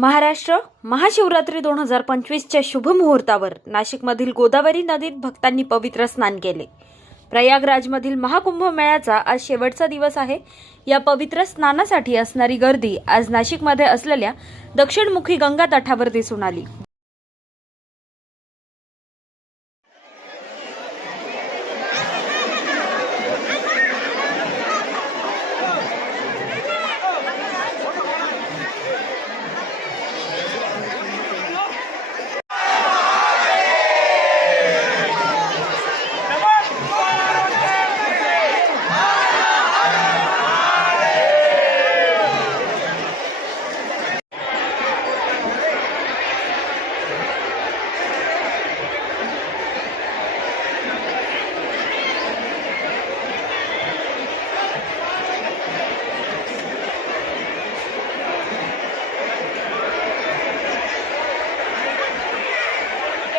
महाराष्ट्र महाशिवरात्री दोन हजार पंचवीसच्या शुभमुहूर्तावर नाशिकमधील गोदावरी नदीत भक्तांनी पवित्र स्नान केले. प्रयागराजमधील महाकुंभ मेळ्याचा आज शेवटचा दिवस आहे. या पवित्र स्नानासाठी असणारी गर्दी आज नाशिकमध्ये असलेल्या दक्षिणमुखी गंगा तटावर दिसून आली.